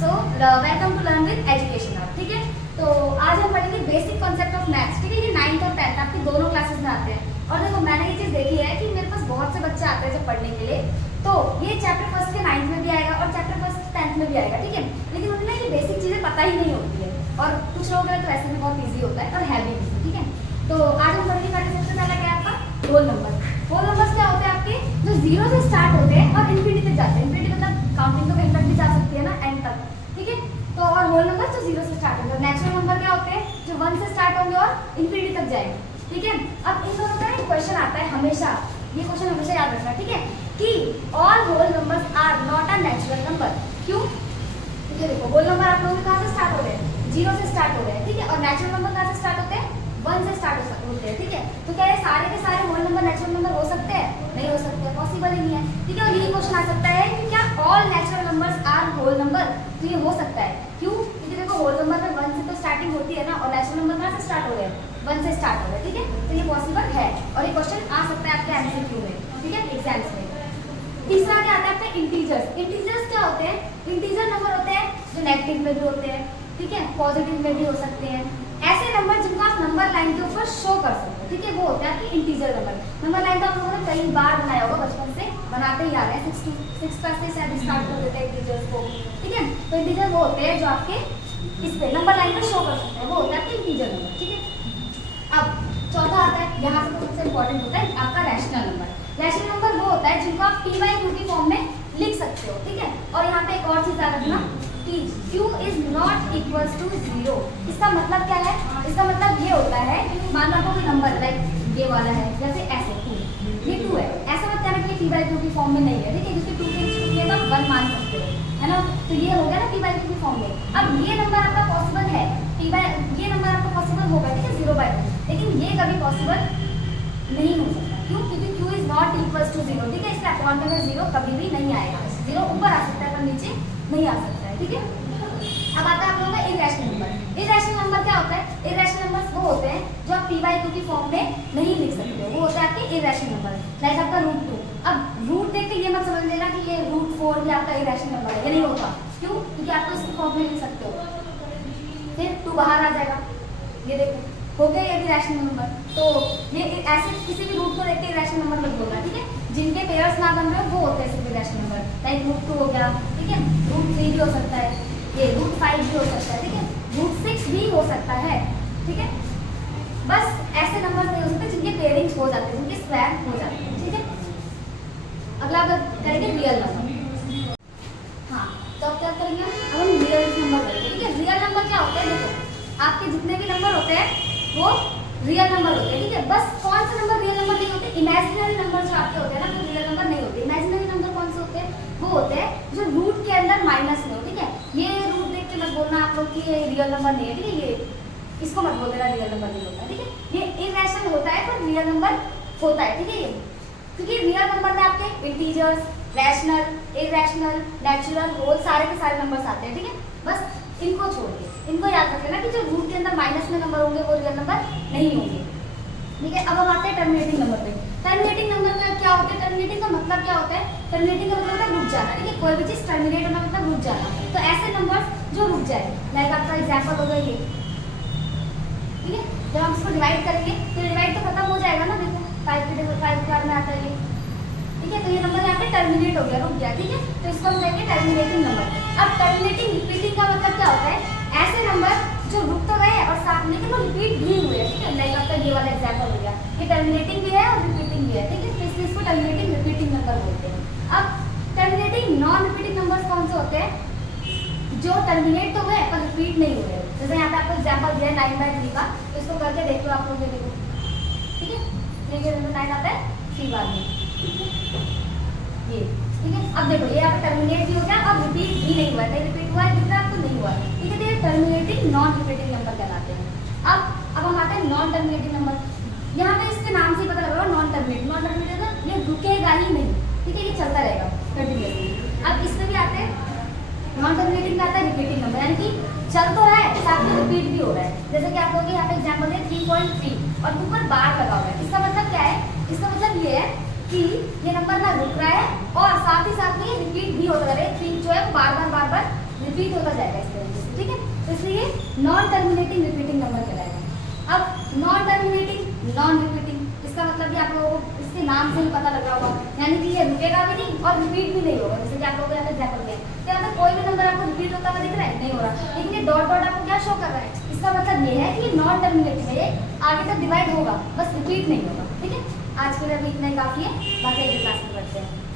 So welcome to learn with education आप, ठीक है। तो आज हम पढ़ेंगे बेसिक कॉन्सेप्ट ऑफ मैथ्स, ठीक है। ये 9th और 10th आपकी दोनों क्लासेस में आते हैं। और देखो मैंने ये चीज़ देखी है कि मेरे पास बहुत से बच्चे आते हैं जब पढ़ने के लिए, तो ये चैप्टर फर्स्ट के 9th में भी आएगा और चैप्टर फर्स्ट 10th में भी आएगा, ठीक है। लेकिन उन्हें ये बेसिक चीज़ें पता ही नहीं होती है, और कुछ लोगों के तो ऐसे में बहुत ईजी होता है और हैवी भी, ठीक है। तो आज हम पढ़ेंगे सबसे पहला क्या है आपका होल नंबर। होल नंबर्स क्या होते हैं आपके, जो 0 से स्टार्ट होते हैं और इन्फिनिटी तक जाते हैं। इन्फिनिटी मतलब काउंटिंग तो कहीं तक भी जा सकती है ना, एंड तक, ठीक है। तो और होल नंबर जो 0 से स्टार्ट होते हैं। नेचुरल नंबर क्या होते हैं, जो 1 से स्टार्ट होंगे और इन्फिनिटी तक जाएंगे, ठीक है। अब इन दोनों का एक क्वेश्चन आता है हमेशा, ये क्वेश्चन हमेशा याद रखना, ठीक है, कि all whole numbers are not a natural number. क्यों? ये देखो होल नंबर आप लोगों के कहाँ से स्टार्ट हो रहे हैं, 0 से स्टार्ट हो रहे हैं, ठीक है। और नेचुरल नंबर कहाँ से स्टार्ट होते हैं, 1 से स्टार्ट होते हैं, ठीक है। तो क्या ये सारे के सारे होल नंबर नेचुरल नंबर हो सकते हैं? नहीं हो सकते, पॉसिबल ही नहीं है, ठीक है। और यही क्वेश्चन आ सकता है कि क्या all natural numbers are whole number, तो ये हो सकता है। क्यों? क्योंकि देखो होल नंबर में 1 से तो स्टार्टिंग होती है ना, और नेचुरल नंबर कहाँ से स्टार्ट हो रहे हैं, 1 से स्टार्ट हो रहे हैं, ठीक है। तो ये पॉसिबल है और ये क्वेश्चन आ सकता है आपके एमसीक्यू में, ठीक है, एग्जाम्स में। तीसरा क्या आता है आपका इंटीजर्स। इंटीजर्स क्या होते हैं, इंटीजर नंबर होते हैं जो नेगेटिव में भी होते हैं, ठीक है, पॉजिटिव में भी हो सकते हैं। ऐसे नंबर जिनको आप नंबर लाइन के ऊपर शो कर सकते हो, ठीक है, वो होते हैं आपके इंटीजर नंबर। नंबर लाइन तो आप लोगों ने कई बार बनाया होगा, बचपन से बनाते ही आ रहे हैं, 6 क्लास से शायद स्टार्ट कर देते हैं इंटीजर्स को, ठीक है। तो इंटीजर वो होते हैं जो आपके इस पे नंबर लाइन पर शो कर सकते हैं, वो होता है आपके इंटीजर नंबर, ठीक है। अब चौथा आता है, यहाँ से तो सबसे इंपॉर्टेंट होता है आपका रैशनल नंबर। रैशनल नंबर वो होता है जिनको आप p/q की फॉर्म में लिख सकते हो, ठीक है। और यहाँ पे एक और चीज याद रखना कि q is not equals to 0। इसका मतलब क्या है, इसका मतलब ये होता है, मान लो कोई नंबर लाइक ये वाला है, जैसे ऐसे 2, ये 2 है, ऐसा मत कहना कि p/q की फॉर्म में नहीं है, ठीक है, क्योंकि 2 के तो आप 1 मान सकते हो, है ना। तो ये हो गया ना p/q की फॉर्म में। अब ये नंबर आपका पॉसिबल है, ये नंबर आपका पॉसिबल होगा, ठीक है, 0/2, लेकिन ये कभी पॉसिबल नहीं हो सकता। क्यों? क्योंकि q is not equals to 0, ठीक है। इसके अपॉन में 0 कभी भी नहीं आएगा, 0 ऊपर आ सकता है पर नीचे नहीं आ सकता है, ठीक है। अब आता है आप लोगों का इरैशनल नंबर। इरैशनल नंबर क्या होता है, इरैशनल नंबर्स वो होते हैं जो आप p/q की फॉर्म में नहीं लिख सकते हो, वो होता है आपके इरैशनल नंबर, लाइक आपका √2। अब रूट देख के ये मत समझ लेना कि ये √4 भी आपका इरैशनल नंबर है, ये नहीं होता। क्यों? क्योंकि आप तो इसकी फॉर्म में लिख सकते हो, फिर 2 बाहर आ जाएगा, ये देखो हो गया ये भी रैशनल नंबर। तो ये ऐसे किसी भी रूट को देख के रैशनल नंबर मत बोलना, ठीक है। जिनके पेयर्स ना बन रहे हो वो होते हैं सिर्फ रैशनल नंबर, लाइक √2 हो गया, ठीक है, √3 भी हो सकता है, ये √5 भी हो सकता है, ठीक है, √6 भी हो सकता है, ठीक है। बस ऐसे नंबर नहीं हो सकते जिनके पेयरिंग्स हो जाते हैं, जिनके स्क्वायर हो जाते हैं, ठीक है। अगला करेंगे रियल नंबर। हाँ, तो अब क्या करेंगे, अब हम रियल नंबर करेंगे, ठीक है। रियल नंबर क्या होता है, देखो आपके जितने भी नंबर होते हैं वो रियल नंबर होते हैं, ठीक है। बस कौन से नंबर रियल नंबर नहीं होते, इमेजिनरी नंबर जो आपके होते हैं ना, वो रियल नंबर नहीं होते। इमेजिनरी नंबर कौन से होते हैं, वो होते हैं जो रूट के अंदर माइनस में हो, ठीक है। ये रूट देख के मत बोलना आप लोग कि ये रियल नंबर नहीं है, ठीक है, ये इसको मत बोल देना रियल नंबर नहीं होता, ठीक है। ये इरेशनल होता है पर रियल नंबर होता है, ठीक है। ये क्योंकि रियल नंबर में आपके integers, rational, irrational, natural, whole सारे के सारे नंबर्स आते हैं, ठीक है। बस इनको छोड़िए, इनको याद रख लेना कि जो रूट के अंदर माइनस में नंबर होंगे वो रियल नंबर नहीं होंगे, ठीक है। अब हम आते हैं टर्मिनेटिंग नंबर पे। टर्मिनेटिंग नंबर का क्या होता है, टर्मिनेटिंग का मतलब क्या होता है, टर्मिनेटिंग का मतलब होता है रुक जाना, ठीक है। कोई भी चीज टर्मिनेट होना मतलब रुक जाना। तो ऐसे नंबर्स जो रुक जाए, लाइक आपका एग्जाम्पल होगा ये, ठीक है। जब हम इसको डिवाइड करेंगे तो डिवाइड तो खत्म हो जाएगा ना, देखो 5 बार में आता है ये, ठीक है। तो ये नंबर यहाँ पे टर्मिनेट हो गया, रुक गया, ठीक है। तो इसको हम कहेंगे टर्मिनेटिंग नंबर। अब टर्मिनेटिंग रिपीटिंग का मतलब क्या होता है, ऐसे नंबर जो रुक तो गए और साथ में लेकिन वो रिपीट भी हुए, ठीक है। लाइक आपका ये वाला एग्जांपल हो गया, ये टर्मिनेटिंग भी है और रिपीटिंग भी है, ठीक है। तो इसलिए इसको टर्मिनेटिंग रिपीटिंग नंबर बोलते हैं। अब टर्मिनेटिंग नॉन रिपीटिंग नंबर्स कौन से होते हैं, जो टर्मिनेट तो हुए पर रिपीट नहीं हुए। जैसे यहाँ पे आपको एग्जांपल दिया है 9/3 का, तो इसको करके देख लो आप लोग, देखो, ठीक है। 3 के अंदर 9 आता है 3 बार में, ये, ठीक है। अब देखो ये यहाँ पे टर्मिनेट भी हो गया, अब रिपीट भी नहीं हुआ, नहीं रिपीट हुआ है, दूसरा आपको नहीं हुआ, ठीक है। तो ये टर्मिनेटिंग नॉन रिपीटिंग नंबर कहलाते हैं। अब हम आते हैं नॉन टर्मिनेटिंग नंबर। यहाँ पे इसके नाम से ही पता लग रहा है नॉन टर्मिनेटिंग। नॉन टर्मिनेटिंग ये रुकेगा ही नहीं, ठीक है, ये चलता रहेगा कंटिन्यूअसली। अब इसमें भी आते हैं नॉन टर्मिनेटिंग का आता है रिपीटिंग नंबर, यानी कि चल तो है साथ में रिपीट भी हो रहा है। जैसे कि आप लोग यहाँ पे एग्जाम्पल है 3.3 और ऊपर बार लगा हुआ है। इसका मतलब क्या है, इसका मतलब ये है कि ये नंबर ना रुक रहा है और साथ ही साथ में ये रिपीट भी होता रहे, 3 जो है बार बार रिपीट होता जाएगा इस तरीके से, ठीक है। तो इसलिए नॉन टर्मिनेटिंग रिपीटिंग नंबर कहलाएगा। अब नॉन टर्मिनेटिंग नॉन रिपीटिंग, इसका मतलब कि आप लोगों को इसके नाम से ही पता लग रहा होगा, यानी कि ये रुकेगा भी नहीं और रिपीट भी नहीं होगा। जैसे कि आप लोगों को यहाँ पे एग्जाम्पल दिया है, तो यहाँ पे कोई भी नंबर आपको रिपीट होता हुआ दिख रहा है, नहीं हो रहा, लेकिन ये डॉट डॉट आपको क्या शो कर रहा है, इसका मतलब ये है कि ये नॉन टर्मिनेटिव है, ये आगे तक डिवाइड होगा, बस रिपीट नहीं होगा, ठीक है। आज के लिए अभी इतना ही काफ़ी है, बाकी अगले क्लास में करते हैं।